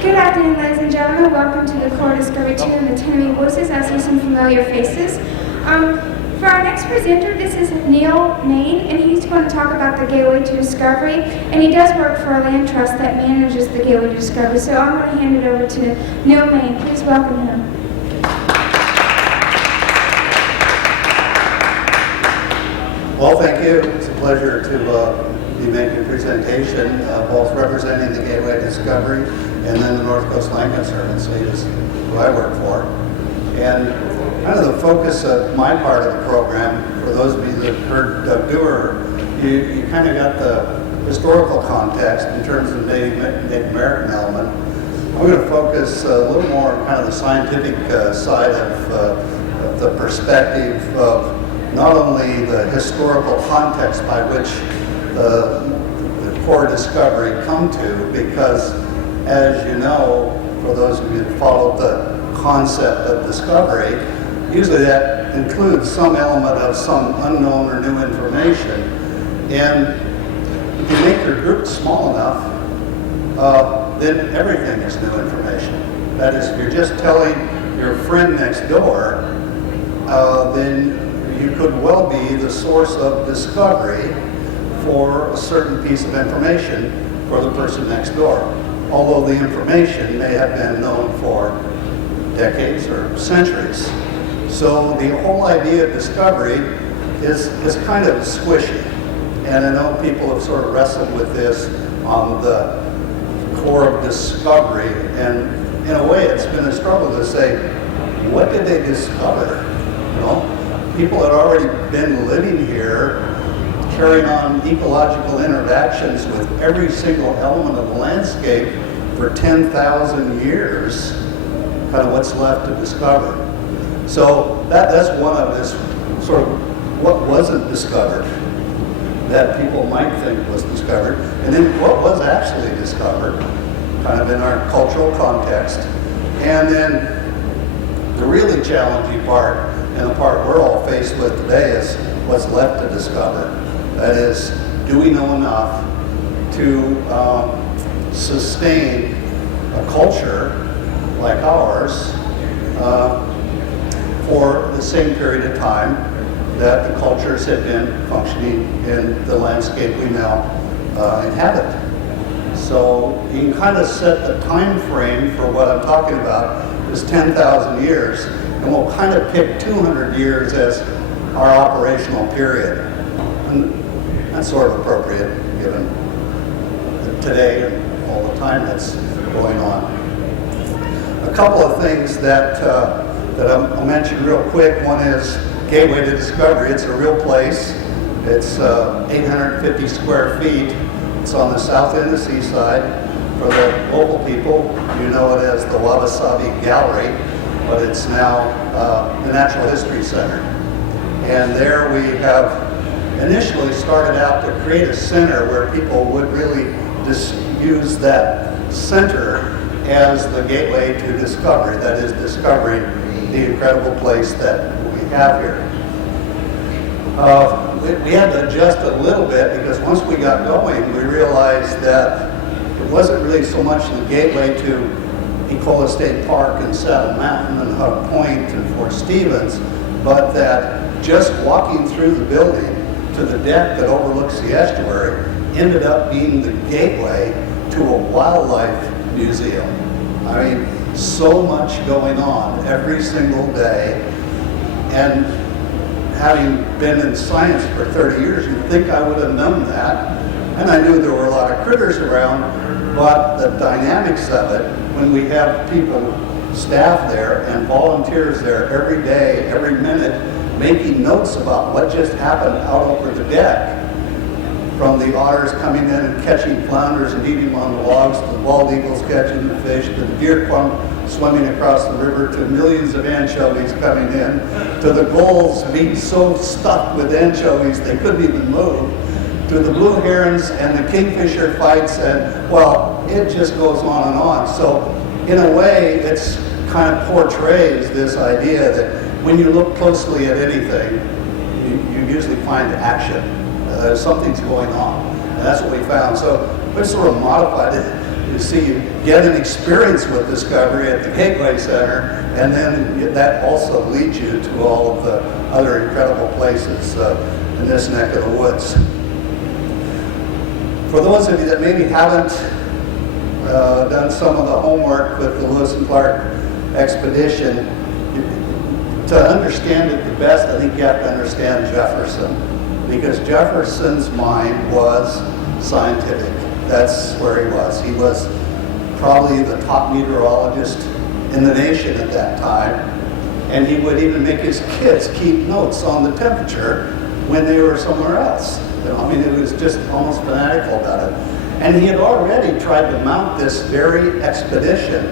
Good afternoon, ladies and gentlemen. Welcome to the Core Discovery 2 and the Tennessee Voices. I see some familiar faces. For our next presenter, this is Neil Main, and he's going to talk about the Gateway to Discovery. And he does work for a land trust that manages the Gateway to Discovery. So I'm going to hand it over to Neil Main. Please welcome him. Well, thank you. It's a pleasure to be making a presentation, both representing the Gateway to Discovery and then the North Coast Land Conservancy is who I work for. And kind of the focus of my part of the program, for those of you that heard Doug Dewar, you kind of got the historical context in terms of Native American element. I'm going to focus a little more on kind of the scientific side of the perspective of not only the historical context by which the core discovery come to, because as you know, for those of you that followed the concept of discovery, usually that includes some element of some unknown or new information. And if you make your group small enough, then everything is new information. That is, if you're just telling your friend next door, then you could well be the source of discovery for a certain piece of information for the person next door, although the information may have been known for decades or centuries. So the whole idea of discovery is kind of squishy. And I know people have sort of wrestled with this on the core of discovery, and in a way it's been a struggle to say, what did they discover? You know, people had already been living here, carrying on ecological interactions with every single element of the landscape for 10,000 years. Kind of what's left to discover. So that's one of this sort of what wasn't discovered that people might think was discovered, and then what was actually discovered, kind of in our cultural context. And then the really challenging part, and the part we're all faced with today, is what's left to discover. That is, do we know enough to sustain a culture like ours for the same period of time that the cultures have been functioning in the landscape we now inhabit. So you can kind of set the time frame for what I'm talking about is 10,000 years, and we'll kind of pick 200 years as our operational period. And that's sort of appropriate given today and all the time that's going on. A couple of things that I'll mention real quick. One is Gateway to Discovery. It's a real place. It's 850 square feet. It's on the south end of Seaside. For the local people, you know it as the Wabi-Sabi Gallery, but it's now the Natural History Center. And there we have initially started out to create a center where people would really just use that center as the gateway to discovery, that is, discovering the incredible place that we have here. we had to adjust a little bit because once we got going, we realized that it wasn't really so much the gateway to Ecola State Park and Saddle Mountain and Hug Point and Fort Stevens, but that just walking through the building to the deck that overlooks the estuary ended up being the gateway to a wildlife museum. I mean, so much going on every single day. And having been in science for 30 years, you'd think I would have known that. And I knew there were a lot of critters around, but the dynamics of it, when we have people, staff there and volunteers there every day, every minute, making notes about what just happened out over the deck, from the otters coming in and catching flounders and eating them on the logs, to the bald eagles catching the fish, to the deer swimming across the river, to millions of anchovies coming in, to the gulls being so stuffed with anchovies they couldn't even move, to the blue herons and the kingfisher fights, and well, it just goes on and on. So in a way, it's kind of portrays this idea that when you look closely at anything, you usually find action. Something's going on, and that's what we found. So we sort of modified it. You see, you get an experience with discovery at the Gateway Center, and then that also leads you to all of the other incredible places in this neck of the woods. For those of you that maybe haven't done some of the homework with the Lewis and Clark expedition, to understand it the best, I think you have to understand Jefferson, because Jefferson's mind was scientific. That's where he was. He was probably the top meteorologist in the nation at that time, and he would even make his kids keep notes on the temperature when they were somewhere else. You know, I mean, it was just almost fanatical about it. And he had already tried to mount this very expedition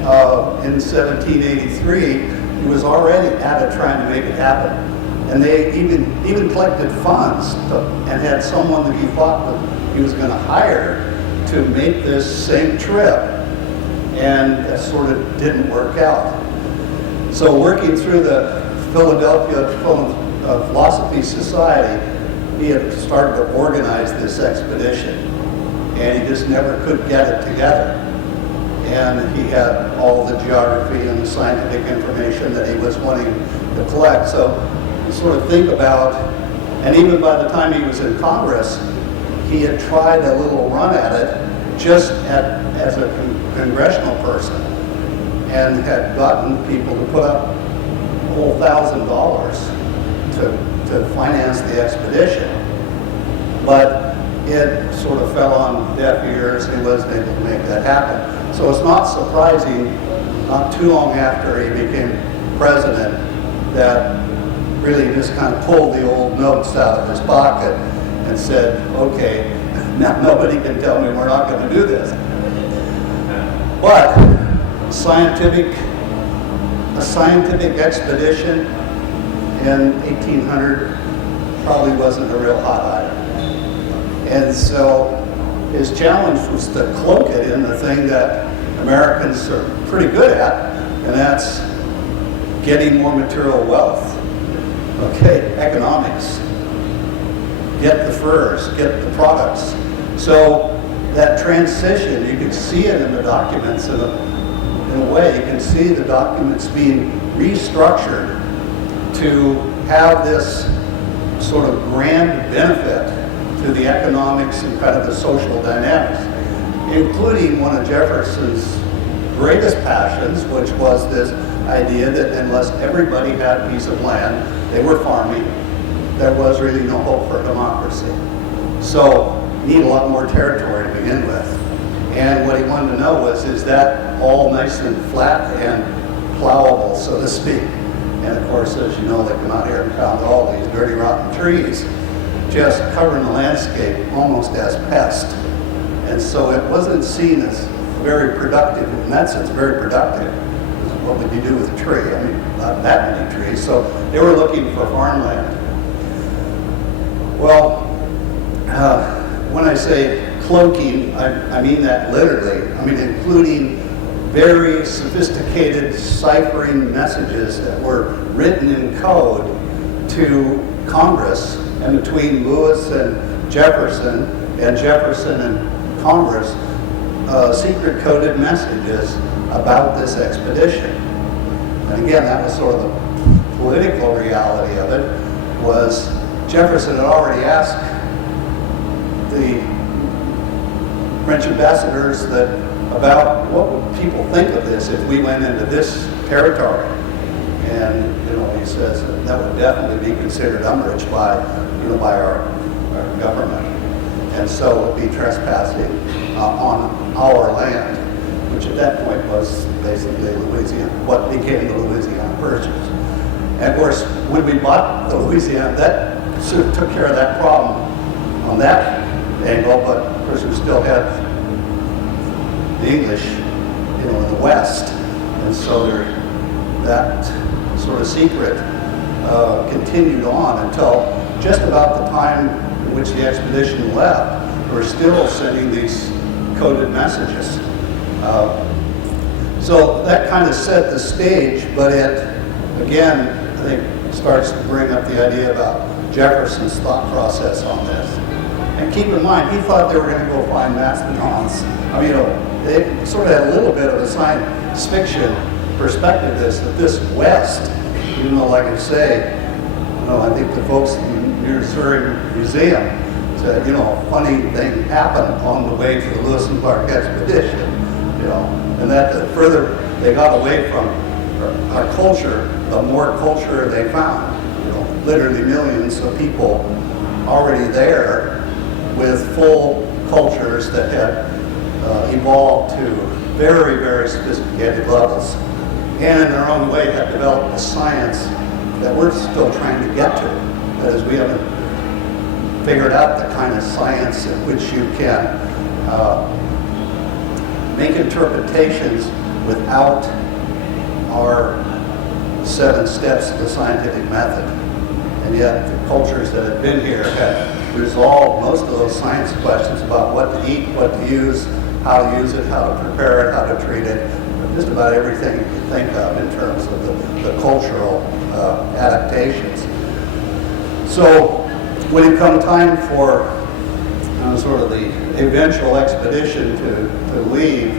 in 1783. He was already at it trying to make it happen. And they even collected funds and had someone that he thought that he was going to hire to make this same trip. And that sort of didn't work out. So working through the Philadelphia Philosophy Society, he had started to organize this expedition. And he just never could get it together. And he had all the geography and the scientific information that he was wanting to collect. So you sort of think about, and even by the time he was in Congress, he had tried a little run at it just as a congressional person, and had gotten people to put up a whole $1,000 to finance the expedition. But it sort of fell on deaf ears. He wasn't able to make that happen. So it's not surprising, not too long after he became president, that really just kind of pulled the old notes out of his pocket and said, okay, now nobody can tell me we're not going to do this. But a scientific expedition in 1800 probably wasn't a real hot item. And so his challenge was to cloak it in the thing that Americans are pretty good at, and that's getting more material wealth. Okay, economics. Get the furs, get the products. So that transition, you can see it in the documents in a way. You can see the documents being restructured to have this sort of grand benefit to the economics and kind of the social dynamics, including one of Jefferson's greatest passions, which was this idea that unless everybody had a piece of land, they were farming, there was really no hope for democracy. So you need a lot more territory to begin with. And what he wanted to know was, is that all nice and flat and plowable, so to speak? And of course, as you know, they come out here and found all these dirty, rotten trees just covering the landscape almost as pests. And so it wasn't seen as very productive. In that sense, very productive. What would you do with a tree? I mean, not that many trees. So they were looking for farmland. Well, when I say cloaking, I mean that literally. I mean, including very sophisticated ciphering messages that were written in code to Congress, and between Lewis and Jefferson and Congress, secret coded messages about this expedition. And again, that was sort of the political reality of it, was Jefferson had already asked the French ambassadors about what would people think of this if we went into this territory. And he says that would definitely be considered umbrage by our government. And so it would be trespassing on our land, which at that point was basically Louisiana, what became the Louisiana Purchase. And of course, when we bought the Louisiana, that sort of took care of that problem on that angle, but of course we still had the English, in the West, and so that sort of secret continued on until just about the time in which the expedition left. We're still sending these coded messages. So that kind of set the stage, but it, again, I think starts to bring up the idea about Jefferson's thought process on this. And keep in mind, he thought they were going to go find mastodons. I mean, they sort of had a little bit of a science fiction perspective that this West, even though, like I say, I think the folks in the Missouri Museum said, a funny thing happened on the way to the Lewis and Clark expedition, and that the further they got away from our culture, the more culture they found. Literally millions of people already there with full cultures that had evolved to very, very sophisticated levels, and in their own way have developed a science that we're still trying to get to. That is, we haven't figured out the kind of science in which you can make interpretations without our 7 steps of the scientific method. And yet the cultures that have been here have resolved most of those science questions about what to eat, what to use, how to use it, how to prepare it, how to treat it, just about everything you can think of in terms of the cultural adaptations. So when it come time for sort of the eventual expedition to leave,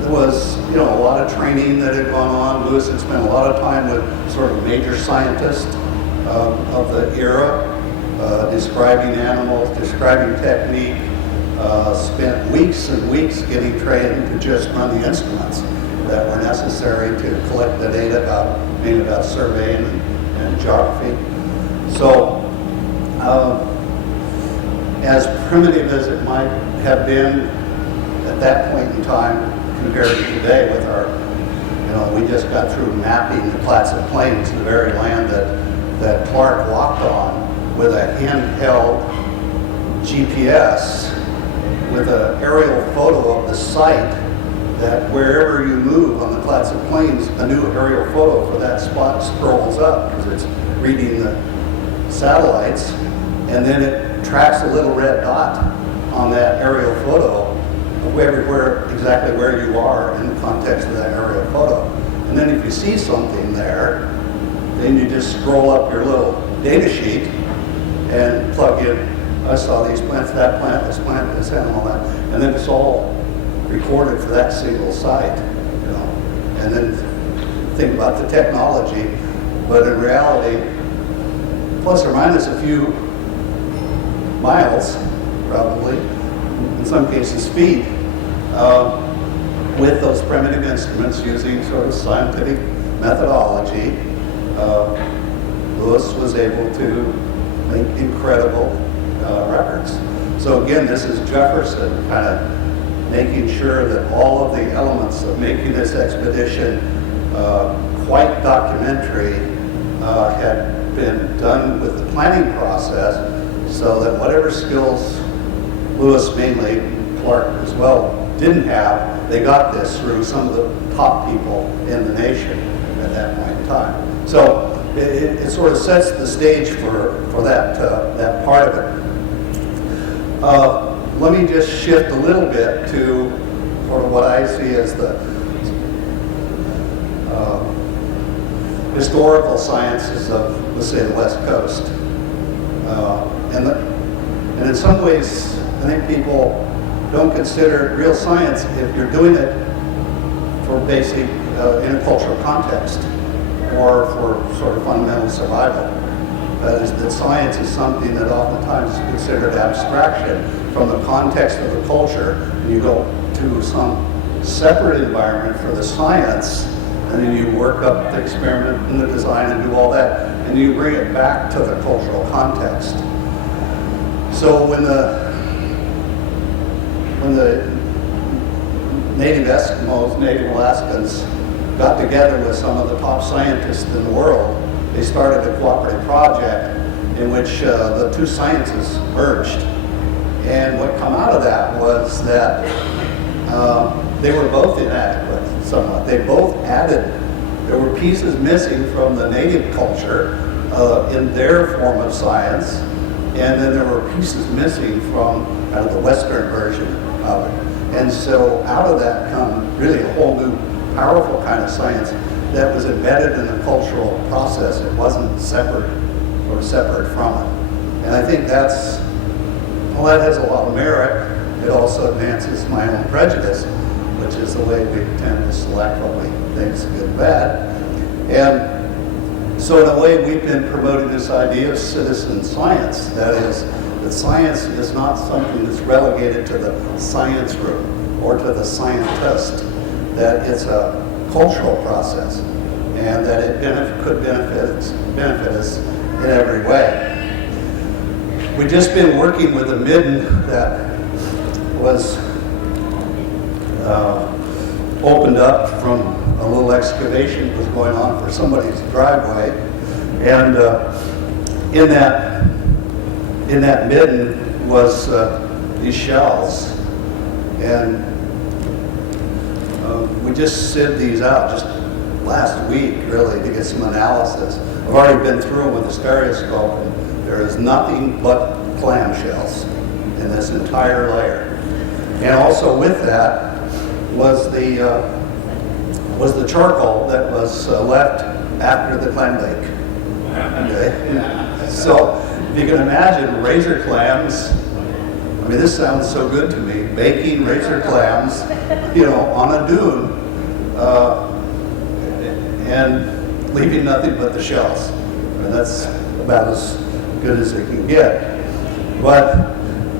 there was a lot of training that had gone on. Lewis had spent a lot of time with sort of major scientists of the era, describing animals, describing technique, spent weeks and weeks getting trained to just run the instruments that were necessary to collect the data mainly about surveying and geography. So as primitive as it might have been at that point in time compared to today with our, we just got through mapping the Placid Plains, the very land that Clark walked on with a handheld GPS with an aerial photo of the site, that wherever you move on the Placid Plains, a new aerial photo for that spot scrolls up because it's reading the satellites, and then it tracks a little red dot on that aerial photo of everywhere, exactly where you are in the context of that aerial photo. And then if you see something there, then you just scroll up your little data sheet and plug in, I saw these plants, that plant, this animal, that, and then it's all recorded for that single site, and then think about the technology, but in reality, plus or minus a few miles, probably, in some cases feet, with those primitive instruments using sort of scientific methodology, Lewis was able to make incredible records. So again, this is Jefferson kind of making sure that all of the elements of making this expedition quite documentary had been done with the planning process, so that whatever skills Lewis, mainly Clark as well, didn't have, they got this through some of the top people in the nation at that point in time. So it sort of sets the stage for that part of it. Let me just shift a little bit to sort of what I see as the historical sciences of, let's say, the West Coast. And in some ways, I think people don't consider real science if you're doing it for basic, in a cultural context, or for sort of fundamental survival. That is, that science is something that oftentimes is considered abstraction from the context of the culture, and you go to some separate environment for the science, and then you work up the experiment and the design and do all that, and you bring it back to the cultural context. So when the native Eskimos, native Alaskans, got together with some of the top scientists in the world, they started a cooperative project in which the two sciences merged. And what came out of that was that they were both inadequate somewhat. They both added, there were pieces missing from the native culture in their form of science, and then there were pieces missing from out of the Western version of it. And so out of that come really a whole new powerful kind of science that was embedded in the cultural process. It wasn't separate or separate from it. And I think that's, well, that has a lot of merit. It also advances my own prejudice, which is the way we tend to select what we think is good and bad. And so in a way, we've been promoting this idea of citizen science. That is, that science is not something that's relegated to the science room or to the scientist, that it's a cultural process, and that it could benefit us in every way. We've just been working with a midden that was opened up from a little excavation that was going on for somebody's driveway, and in that midden was these shells, and we just sent these out just last week, really, to get some analysis. I've already been through them with the stereoscope, and there is nothing but clam shells in this entire layer. And also with that was the charcoal that was left after the clam bake. Okay? So if you can imagine razor clams, I mean, this sounds so good to me, baking razor clams, you know, on a dune, and leaving nothing but the shells. And that's about as good as it can get. But,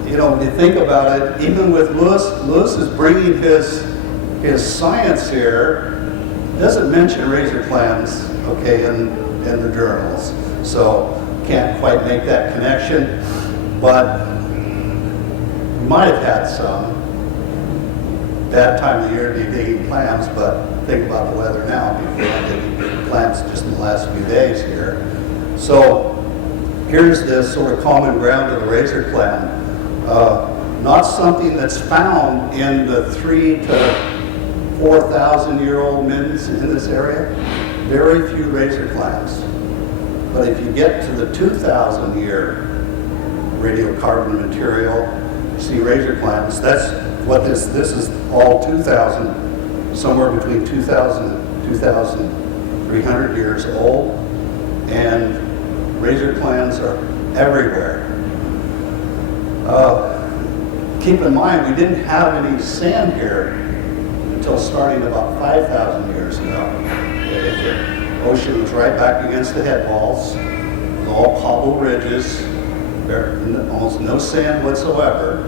you know, when you think about it, even with Lewis is bringing his science here, doesn't mention razor clams, okay, in the journals. So can't quite make that connection, but might have had some bad time of the year to be digging clams, but think about the weather now. People are digging clams just in the last few days here. So here's this sort of common ground of the razor clam. Not something that's found in the 3,000 to 4,000 year old middens in this area. Very few razor clams. But if you get to the 2,000 year radiocarbon material, you see razor clams. That's what this is all 2,000, somewhere between 2,000 and 2,300 years old. And razor clams are everywhere. Keep in mind, we didn't have any sand here until starting about 5,000 years ago. The ocean was right back against the head walls, all cobble ridges, almost no sand whatsoever.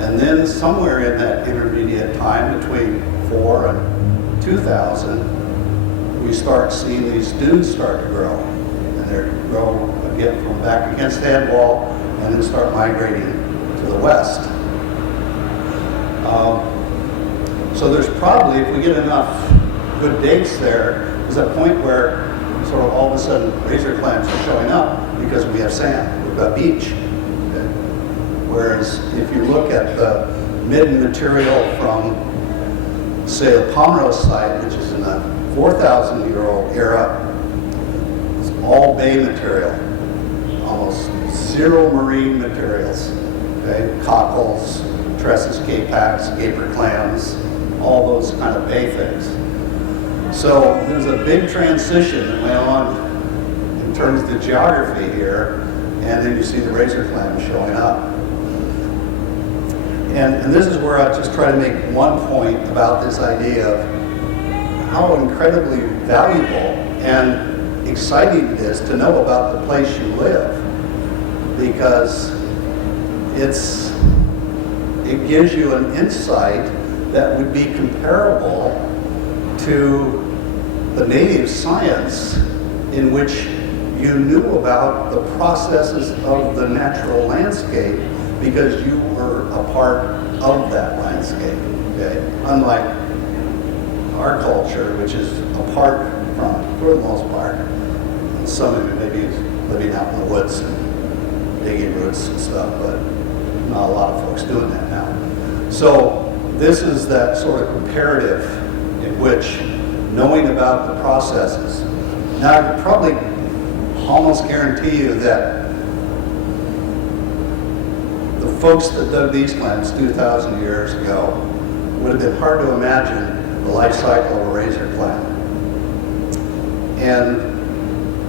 And then somewhere in that intermediate time between 4 and 2,000, we start seeing these dunes start to grow. And they grow again from back against the head wall and then start migrating to the west. So there's probably, if we get enough good dates there, there's a point where sort of all of a sudden razor clams are showing up because we have sand, we've got beach. Okay? Whereas if you look at the midden material from, say, the Pomeroy site, which is in the 4,000-year-old era, it's all bay material, almost zero marine materials. Okay? Cockles, tresses, capacs, gaper clams, all those kind of bay things. So there's a big transition that went on in terms of the geography here and then you see the razor clam showing up. And this is where I just try to make one point about this idea of how incredibly valuable and exciting it is to know about the place you live, because it gives you an insight that would be comparable to the native science in which you knew about the processes of the natural landscape because you were a part of that landscape, okay? Unlike our culture, which is apart from it for the most part. Some of it maybe living out in the woods and digging roots and stuff, but not a lot of folks doing that now. So this is that sort of comparative in which knowing about the processes. Now I could probably almost guarantee you that the folks that dug these clams 2,000 years ago would have been hard to imagine the life cycle of a razor clam. And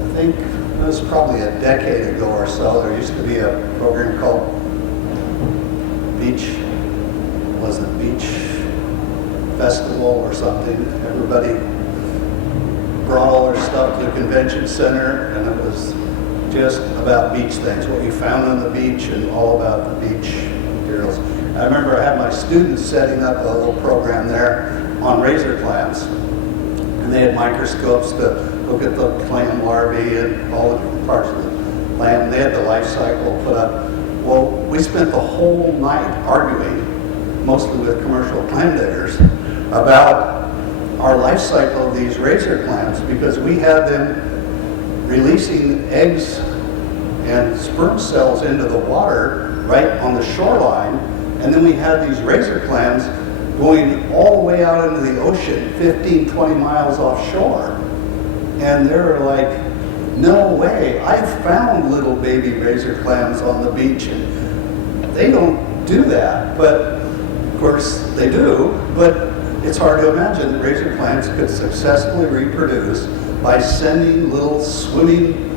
I think it was probably a decade ago or so, there used to be a program called Beach Festival or something. Everybody brought all their stuff to the convention center, and it was just about beach things, what you found on the beach and all about the beach materials. I remember I had my students setting up a little program there on razor clams, and they had microscopes to look at the clam larvae and all the different parts of the clam. They had the life cycle put up. Well, we spent the whole night arguing, mostly with commercial clam diggers, about our life cycle of these razor clams, because we had them releasing eggs and sperm cells into the water right on the shoreline, and then we had these razor clams going all the way out into the ocean, 15, 20 miles offshore. And they were like, no way, I've found little baby razor clams on the beach, and they don't do that. But of course they do, but it's hard to imagine that razor clams could successfully reproduce by sending little swimming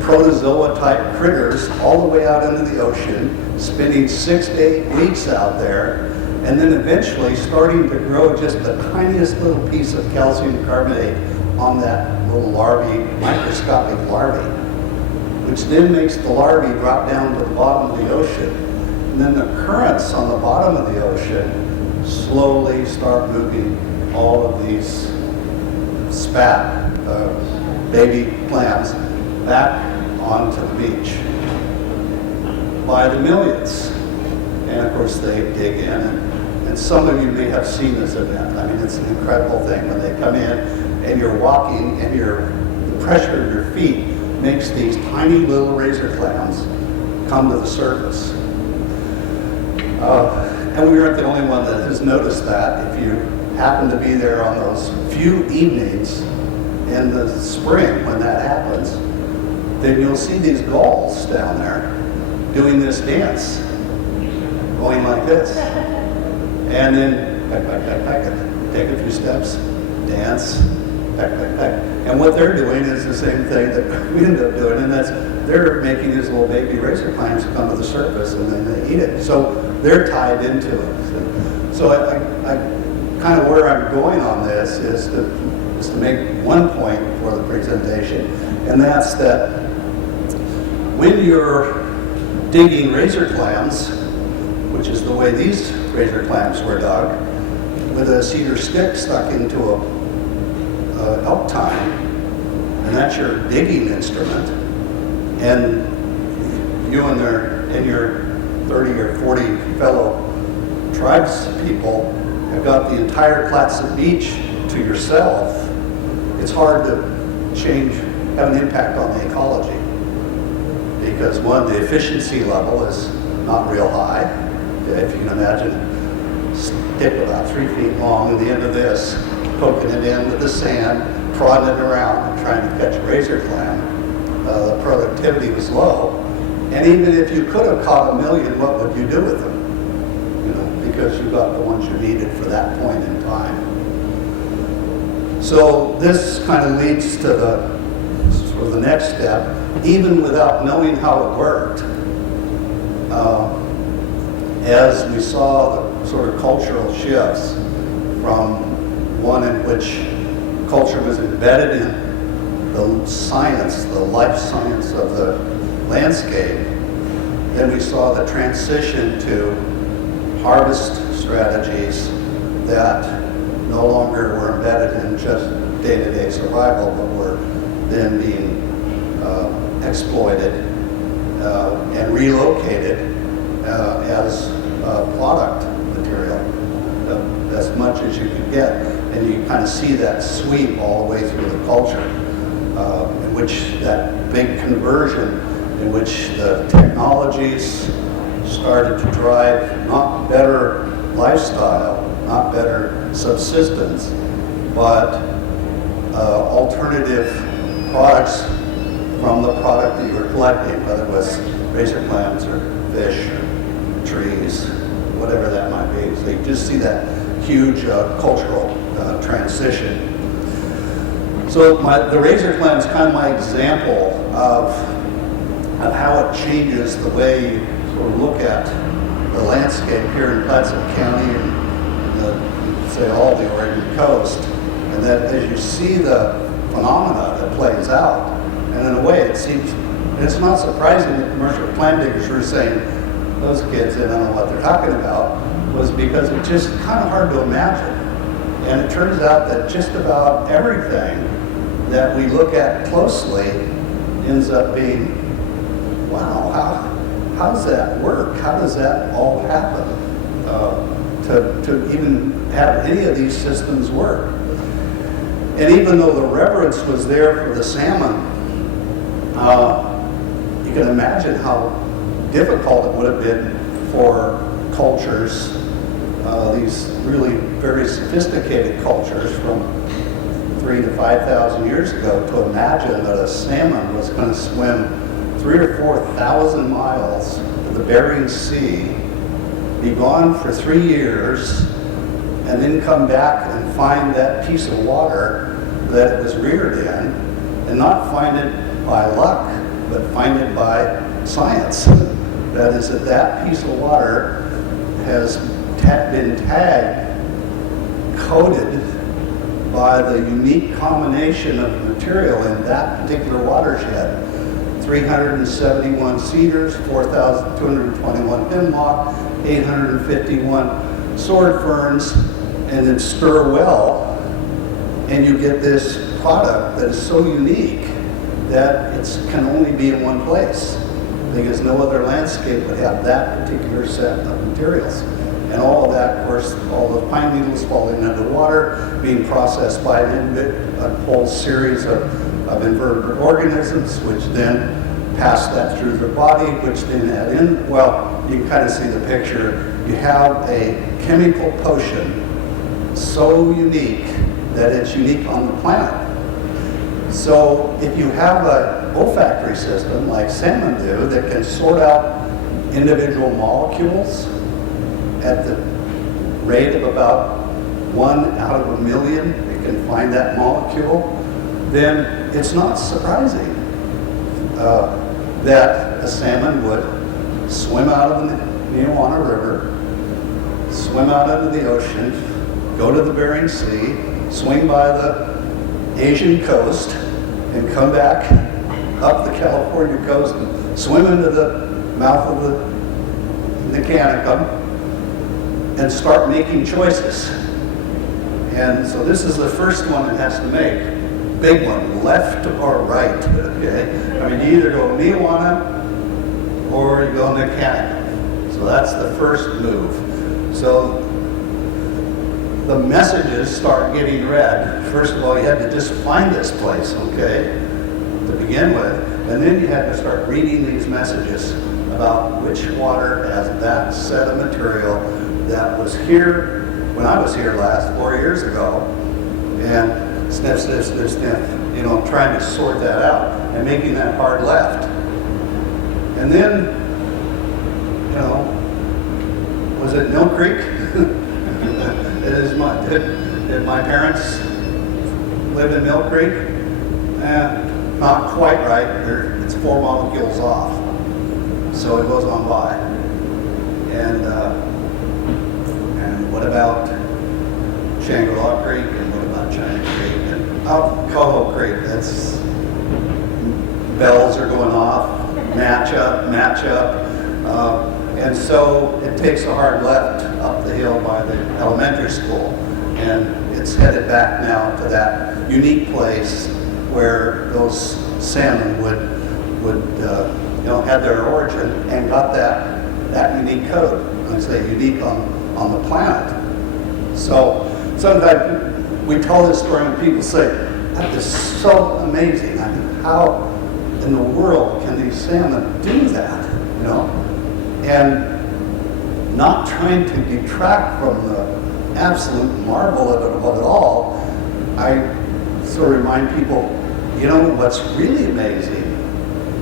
protozoa-type critters all the way out into the ocean, spending 6 to 8 weeks out there, and then eventually starting to grow just the tiniest little piece of calcium carbonate on that little larvae, microscopic larvae, which then makes the larvae drop down to the bottom of the ocean. And then the currents on the bottom of the ocean slowly start moving all of these spat baby clams back onto the beach by the millions. And of course they dig in, and some of you may have seen this event. I mean, it's an incredible thing when they come in and you're walking and the pressure of your feet makes these tiny little razor clams come to the surface. And we aren't the only one that has noticed that. If you happen to be there on those few evenings in the spring when that happens, then you'll see these gulls down there doing this dance, going like this. And then peck, peck, peck, peck, take a few steps, dance, peck, peck, peck. And what they're doing is the same thing that we end up doing, and that's they're making these little baby razor clams come to the surface and then they eat it. So they're tied into it. So I kind of where I'm going on this is to make one point for the presentation, and that's that when you're digging razor clams, which is the way these razor clams were dug, with a cedar stick stuck into a elk tine, and that's your digging instrument, and you and your 30 or 40 fellow tribes people have got the entire Clatsop Beach to yourself, it's hard to have an impact on the ecology. Because one, the efficiency level is not real high. If you can imagine a stick about 3 feet long at the end of this, poking it in with the sand, prodding it around and trying to catch a razor clam, the productivity was low. And even if you could have caught 1 million, what would you do with them? You know, because you got the ones you needed for that point in time. So this kind of leads to the So the next step, even without knowing how it worked, as we saw the sort of cultural shifts from one in which culture was embedded in the science, the life science of the landscape, then we saw the transition to harvest strategies that no longer were embedded in just day-to-day survival, but were then being exploited and relocated as product material, as much as you could get. And you kind of see that sweep all the way through the culture, in which that big conversion, in which the technologies started to drive not better lifestyle, not better subsistence, but alternative products from the product that you were collecting, whether it was razor clams or fish or trees, whatever that might be. So you just see that huge cultural transition. So the razor clam is kind of my example of how it changes the way you sort of look at the landscape here in Clatsop County and say all the Oregon coast. And that as you see the phenomena that plays out, and in a way it seems, it's not surprising that commercial clam diggers were saying, those kids, they don't know what they're talking about, was because it's just kind of hard to imagine. And it turns out that just about everything that we look at closely ends up being, wow, how does that work? How does that all happen to even have any of these systems work? And even though the reverence was there for the salmon, you can imagine how difficult it would have been for cultures, these really very sophisticated cultures from 3,000 to 5,000 years ago, to imagine that a salmon was going to swim 3,000 or 4,000 miles to the Bering Sea, be gone for 3 years, and then come back and find that piece of water that it was reared in, and not find it by luck, but find it by science. That is, that piece of water has been tagged, coded by the unique combination of material in that particular watershed. 371 cedars, 4,221 hemlock, 851 sword ferns, and then stir well, and you get this product that is so unique that it can only be in one place, because no other landscape would have that particular set of materials. And all of that, of course, all the pine needles falling underwater, being processed by a whole series of invertebrate organisms, which then pass that through the body, which then add in, well, you can kind of see the picture. You have a chemical potion so unique that it's unique on the planet. So if you have an olfactory system like salmon do that can sort out individual molecules at the rate of about 1 out of 1,000,000, it can find that molecule, then it's not surprising that a salmon would swim out of the Neawanna River, swim out into the ocean, go to the Bering Sea, swing by the Asian coast, and come back up the California coast and swim into the mouth of the Nicanicum and start making choices. And so this is the first one it has to make. Big one, left or right, okay? I mean, you either go Neawanna or you go Nicanicum. So that's the first move. So the messages start getting read. First of all, you had to just find this place, okay, to begin with. And then you had to start reading these messages about which water has that set of material that was here when I was here last 4 years ago. And sniff, sniff, sniff, sniff, you know, trying to sort that out and making that hard left. And then, you know, was it Mill Creek? Did my parents live in Mill Creek? not quite right. It's 4 molecules off. So it goes on by. And what about Shangri-La Creek, and what about China Creek, and Coho Creek? That's bells are going off, match up. And so it takes a hard left up the hill by the elementary school, and it's headed back now to that unique place where those salmon would have their origin and got that unique code. I say unique on the planet. So sometimes we tell this story and people say, that is so amazing. I mean, how in the world can these salmon do that? You know? And not trying to detract from the absolute marvel of it all, I sort of remind people, you know, what's really amazing,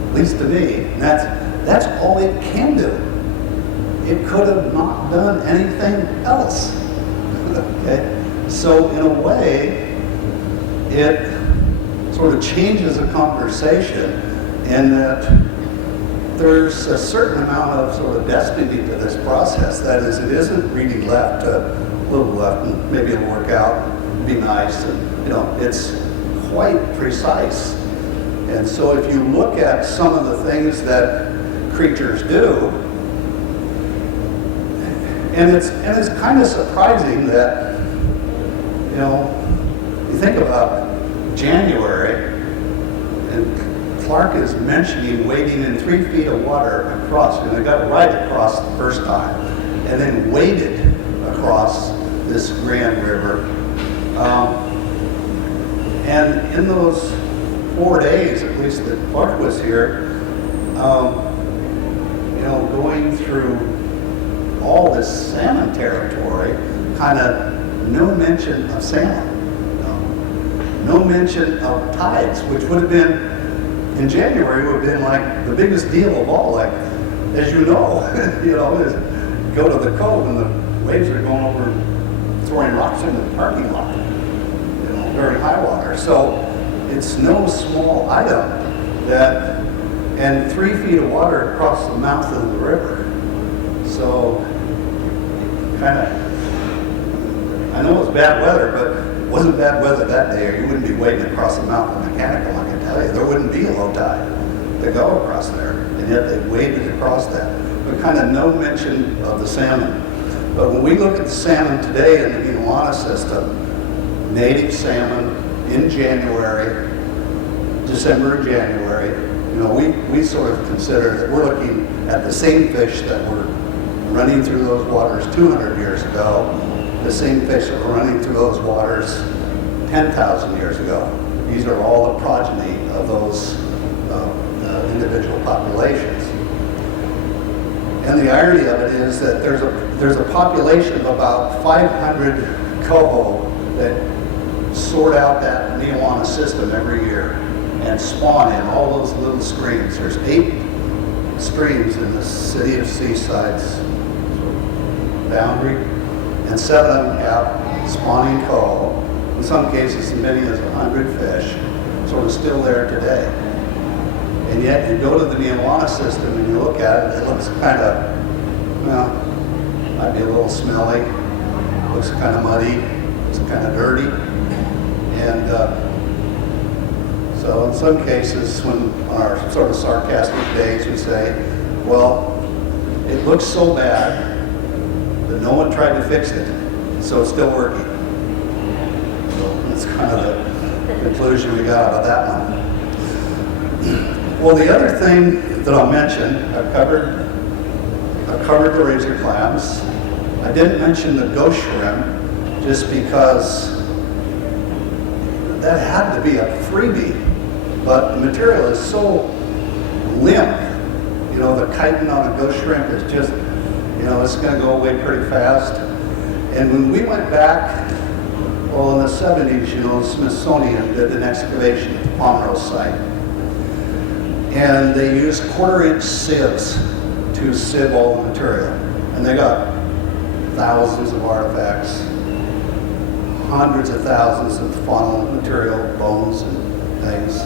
at least to me, and that's all it can do. It could have not done anything else. Okay? So in a way, it sort of changes the conversation in that there's a certain amount of sort of destiny to this process. That is, it isn't really left a little left and maybe it'll work out, be nice, and you know, it's quite precise. And so if you look at some of the things that creatures do, and it's kind of surprising that, you know, you think about January, and Clark is mentioning wading in 3 feet of water across, and I got right across the first time, and then waded across this grand river. And in those 4 days, at least that Clark was here, you know, going through all this salmon territory, kind of no mention of salmon. No mention of tides, which would have been, in January, would have been like the biggest deal of all. Like, as you know, you go to the cove and the waves are going over, throwing rocks into the parking lot, you know, very high water. So it's no small item that, and 3 feet of water across the mouth of the river. So, kind of, I know it was bad weather, but it wasn't bad weather that day, or you wouldn't be wading across the mouth of Mechanical, I can tell you. There wouldn't be a low tide to go across there, and yet they waded across that. But kind of no mention of the salmon. But when we look at the salmon today in the Indigenous system, native salmon in January, December and January, you know, we sort of consider that we're looking at the same fish that were running through those waters 200 years ago, the same fish that were running through those waters 10,000 years ago. These are all the progeny of those individual populations. And the irony of it is that there's a population of about 500 coho that sort out that Neawana system every year and spawn in all those little streams. There's 8 streams in the city of Seaside's boundary, and 7 of them have spawning coho. In some cases, as many as 100 fish, sort of still there today. And yet, you go to the Neawana system and you look at it, it looks kind of, well, might be a little smelly, looks kind of muddy, looks kind of dirty. And so in some cases, when on our sort of sarcastic days, we say, well, it looks so bad that no one tried to fix it, so it's still working. So that's kind of the conclusion we got out of that one. Well, the other thing that I'll mention, I've covered the razor clams. I didn't mention the ghost shrimp just because that had to be a freebie, but the material is so limp. You know, the chitin on a ghost shrimp is just, you know, it's going to go away pretty fast. And when we went back, well, in the 70s, you know, Smithsonian did an excavation at the Pomeroy site. And they used 1/4-inch sieves to sieve all the material. And they got thousands of artifacts, hundreds of thousands of faunal material, bones and things.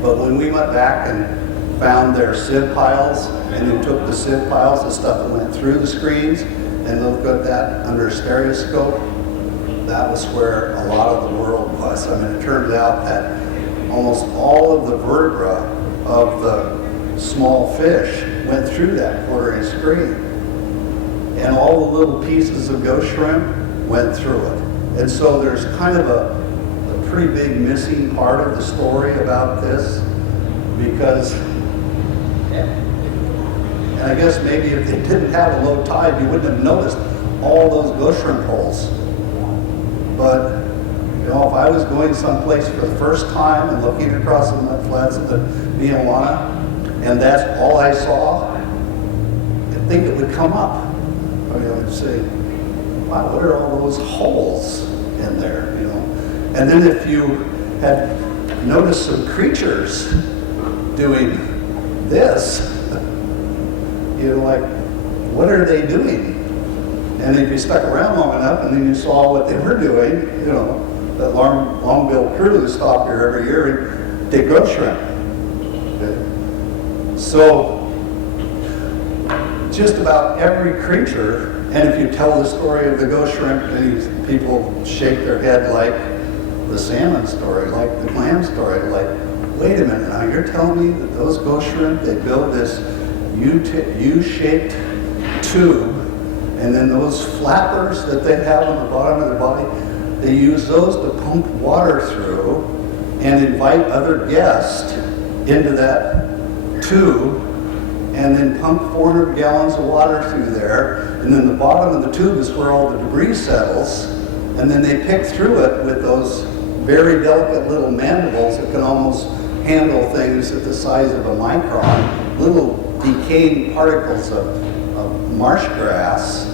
But when we went back and found their sieve piles, and then took the sieve piles, the stuff that went through the screens, and looked at that under a stereoscope, that was where a lot of the world was. I mean, it turned out that almost all of the vertebra of the small fish went through that quarter-inch screen. And all the little pieces of ghost shrimp went through it. And so there's kind of a pretty big missing part of the story about this, because, and I guess maybe if they didn't have a low tide, you wouldn't have noticed all those ghost shrimp holes. But, you know, if I was going someplace for the first time and looking across the mud flats of the Neolana, and that's all I saw, I think it would come up. I mean, I would say, wow, what are all those holes in there, you know? And then if you had noticed some creatures doing this, you're like, what are they doing? And if you stuck around long enough and then you saw what they were doing, you know, that long-billed crew stop here every year and dig ghost shrimp. Okay. So just about every creature, and if you tell the story of the ghost shrimp, many people shake their head like the salmon story, like the clam story, like, wait a minute, now you're telling me that those ghost shrimp, they build this U-shaped tube, and then those flappers that they have on the bottom of their body, they use those to pump water through and invite other guests into that tube, and then pump 400 gallons of water through there, and then the bottom of the tube is where all the debris settles, and then they pick through it with those very delicate little mandibles that can almost handle things at the size of a micron, little decaying particles of marsh grass,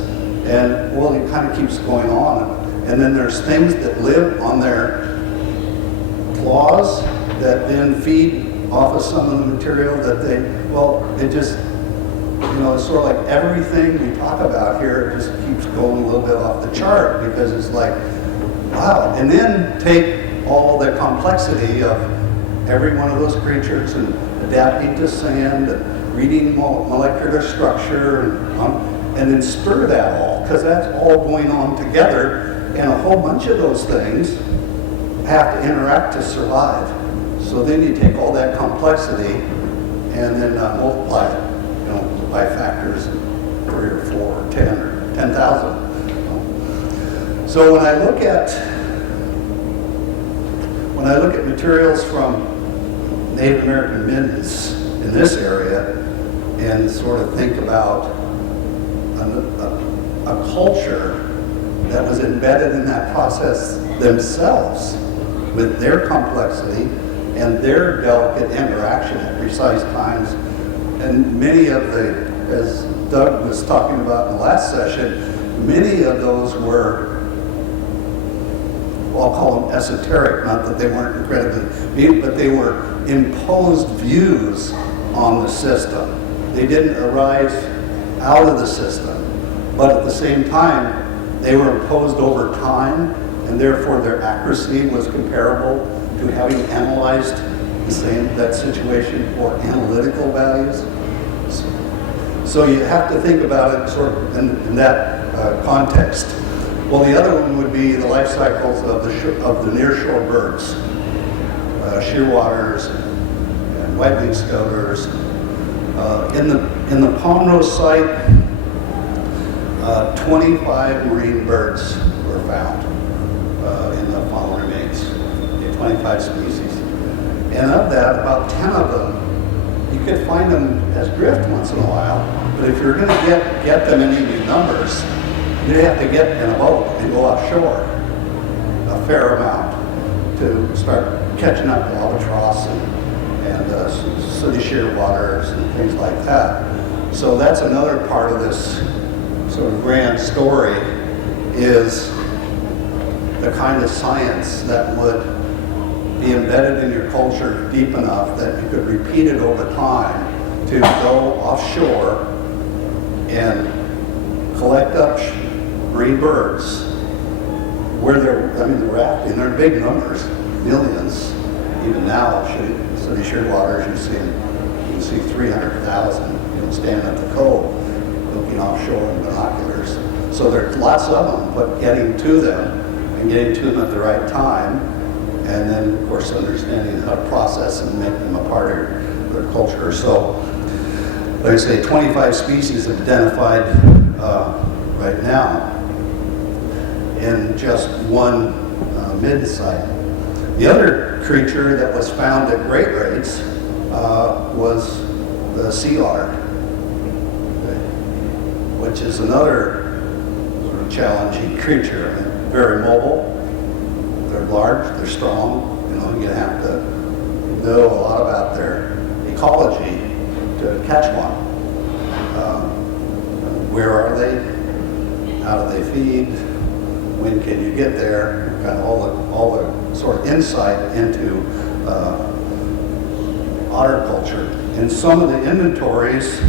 and well, it kind of keeps going on. And then there's things that live on their claws that then feed off of some of the material that they, well, it just, you know, it's sort of like everything we talk about here, it just keeps going a little bit off the chart, because it's like, wow. And then take all the complexity of every one of those creatures and adapting to sand and reading molecular structure and then stir that all, because that's all going on together, and a whole bunch of those things have to interact to survive. So then you take all that complexity and then multiply it, you know, by factors 3 or 4 or 10 or 10,000. So when I look at materials from Native American middens in this area and sort of think about a culture that was embedded in that process themselves with their complexity and their delicate interaction at precise times. And many of the, as Doug was talking about in the last session, many of those were, well, I'll call them esoteric, not that they weren't incredibly deep, but they were imposed views on the system. They didn't arise out of the system, but at the same time, they were imposed over time, and therefore their accuracy was comparable to having analyzed that situation for analytical values. So you have to think about it sort of in that context. Well, the other one would be the life cycles of the nearshore birds, shearwaters and white-winged scoters. In the Palmrose site, 25 marine birds were found in the faunal remains, 25 species. And of that, about 10 of them, you could find them as drift once in a while, but if you're going to get them in any numbers, you'd have to get in a boat and go offshore a fair amount to start catching up to albatross and sooty shearwaters and things like that. So that's another part of this sort of grand story, is the kind of science that would be embedded in your culture deep enough that you could repeat it over time to go offshore and collect up marine birds where they're rafting, they're in big numbers, millions, even now, city shearwaters, you can see 300,000, standing at the cove, looking offshore in binoculars. So there's lots of them, but getting to them and getting to them at the right time, and then of course understanding how to process and make them a part of their culture. So, like I say, 25 species identified right now in just one midden site. The other creature that was found at great rates was the sea otter, which is another sort of challenging creature. I mean, very mobile, they're large, they're strong. You have to know a lot about their ecology to catch one. Where are they? How do they feed? When can you get there? Kind of all the sort of insight into otter culture. In some of the inventories,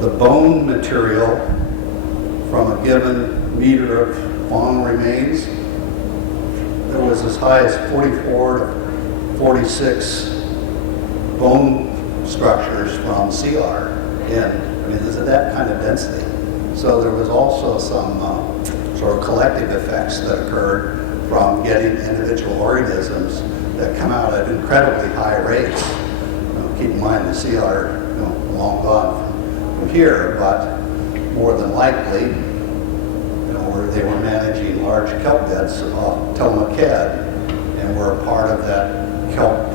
the bone material from a given meter of fawn remains, there was as high as 44 to 46 bone structures from sea otter. And I mean, there's that kind of density. So there was also some sort of collective effects that occurred from getting individual organisms that come out at incredibly high rates. Keep in mind the sea otter, long gone from here, but more than likely, where they were managing large kelp beds off Tillamook Head and were a part of that kelp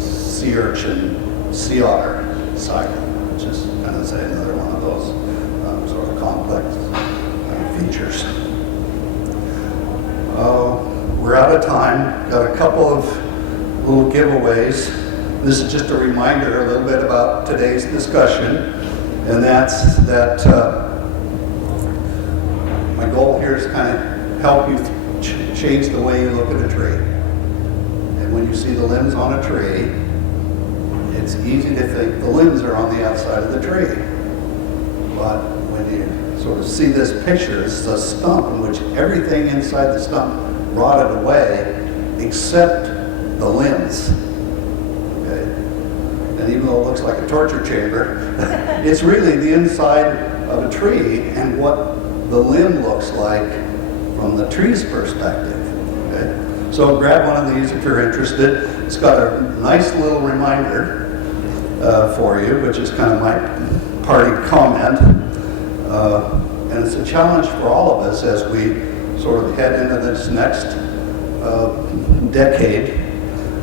sea urchin sea otter cycle, which is kind of say another one of those sort of complex features. We're out of time. Got a couple of little giveaways. This is just a reminder a little bit about today's discussion, and that's that my goal here is to kind of help you change the way you look at a tree. And when you see the limbs on a tree, it's easy to think the limbs are on the outside of the tree. But when you sort of see this picture, it's a stump in which everything inside the stump rotted away except the limbs. Okay? And even though it looks like a torture chamber, it's really the inside of a tree and what the limb looks like from the tree's perspective. Okay? So grab one of these if you're interested. It's got a nice little reminder for you, which is kind of my parting comment. And it's a challenge for all of us as we sort of head into this next decade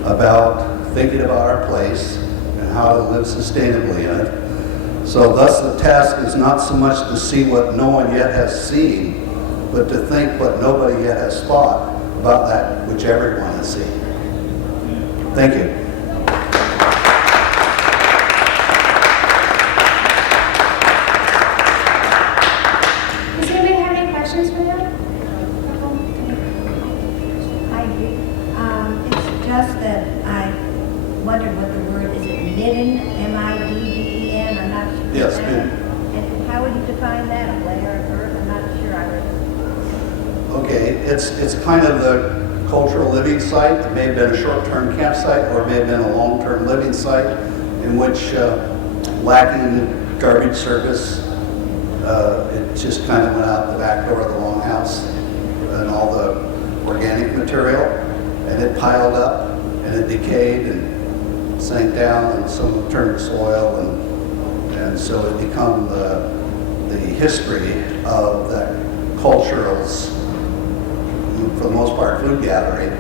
about thinking about our place and how to live sustainably in it. So thus the task is not so much to see what no one yet has seen, but to think what nobody yet has thought about that which everyone has seen. Thank you. Does anybody have any questions for them? I do. It's just that I wondered what the word, is it midden, M-I-D-D-E-N? I'm not sure. Yes, And how would you define that? A layer of earth? I'm not sure I would. Okay, it's kind of the cultural living site. It may have been a short-term campsite or it may have been a long-term living site in which lacking garbage service, it just kind of went out the back door of the longhouse and all the organic material, and it piled up and it decayed and sank down, and some turned to soil, and so it became the history of that cultural's, for the most part, food gathering.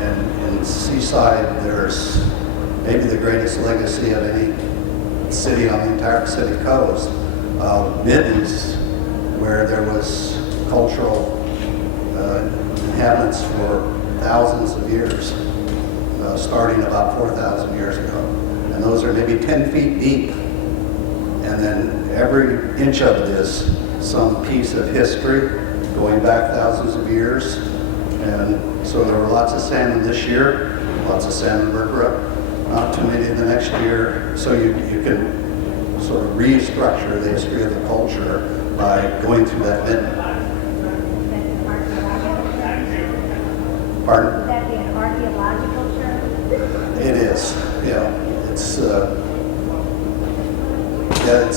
And in Seaside, there's maybe the greatest legacy of any city on the entire Pacific coast, middens, where there was cultural inhabitants for thousands of years, starting about 4,000 years ago. And those are maybe 10 feet deep. And then every inch of it is some piece of history going back thousands of years. And so there were lots of salmon this year, lots of salmon burgera, not too many the next year. So you can sort of restructure the history of the culture by going through that midden. Pardon? Would that be an archaeological term? It is, yeah. It's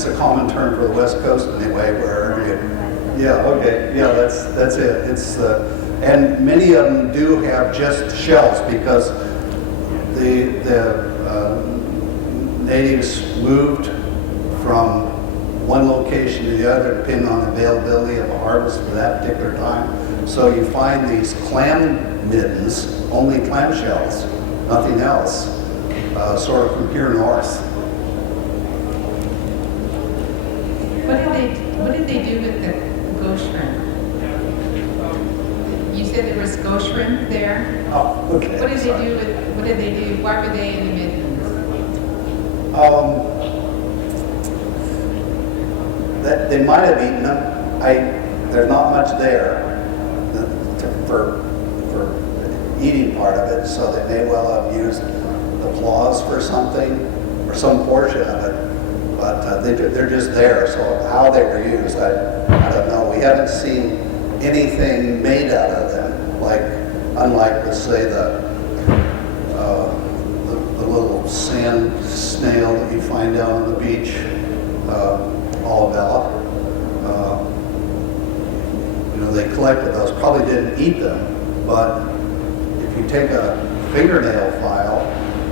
a common term for the West Coast anyway, where yeah, okay, yeah, that's it. And many of them do have just shells because the natives moved from one location to the other depending on the availability of a harvest for that particular time. So you find these clam middens, only clam shells, nothing else, sort of from here north. What did they do with the ghost shrimp? You said there was ghost shrimp there? Oh, okay. What did they do? Why were they in the middens? That they might have eaten them. There's not much there for the eating part of it, so they may well have used the claws for something or some portion of it. But they're just there, so how they were used, I don't know. We haven't seen anything made out of them, unlike, let's say, the little sand snail that you find down on the beach, Olivella. They collected those, probably didn't eat them, but if you take a fingernail file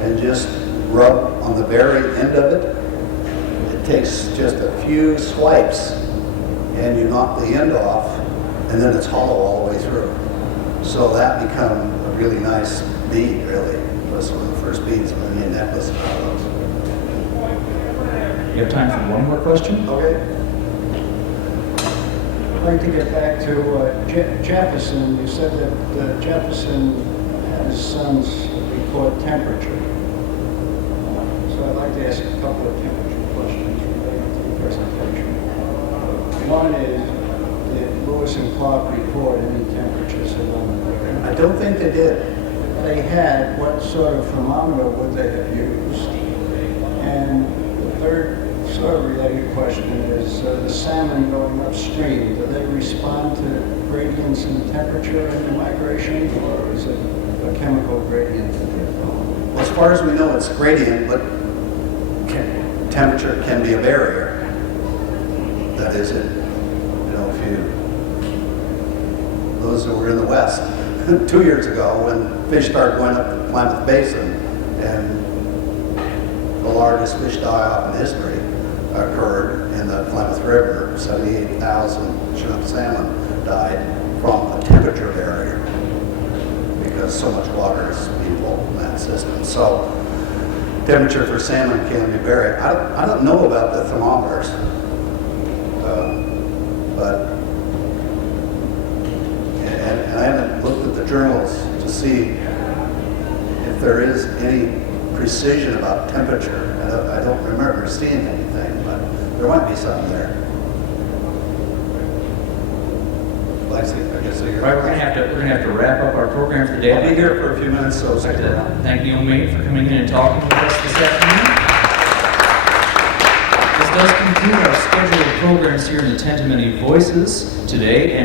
and just rub on the very end of it, it takes just a few swipes and you knock the end off and then it's hollow all the way through. So that become a really nice bead, really. It was one of the first beads of the necklace. You have time for one more question? Okay. I'd like to get back to Jefferson. You said that Jefferson had his sons record temperature. So I'd like to ask a couple of temperature questions related to the presentation. One is, did Lewis and Clark record any temperatures along the way? I don't think they did. If they had, what sort of thermometer would they have used? And the third sort of related question is the salmon going upstream, do they respond to gradients in temperature in the migration, or is it a chemical gradient that they're following? Well, as far as we know, it's gradient, but temperature can be a barrier. That is it. Those who were in the West 2 years ago when fish started going up the Klamath Basin and the largest fish die-off in history occurred in the Klamath River. 78,000 chinook salmon died from a temperature barrier because so much water is being pulled from that system. So temperature for salmon can be varied. I don't know about the thermometers, but and I haven't looked at the journals to see if there is any precision about temperature. I don't remember seeing anything, but there might be something there. Lexi, I guess you're Right, we're gonna have to wrap up our program for today. I'll be here for a few minutes, so I'd like stick to around. thank Neil Mate for coming in and talking with us this afternoon. This does conclude our scheduled programs here in the Tent of Many Voices today, and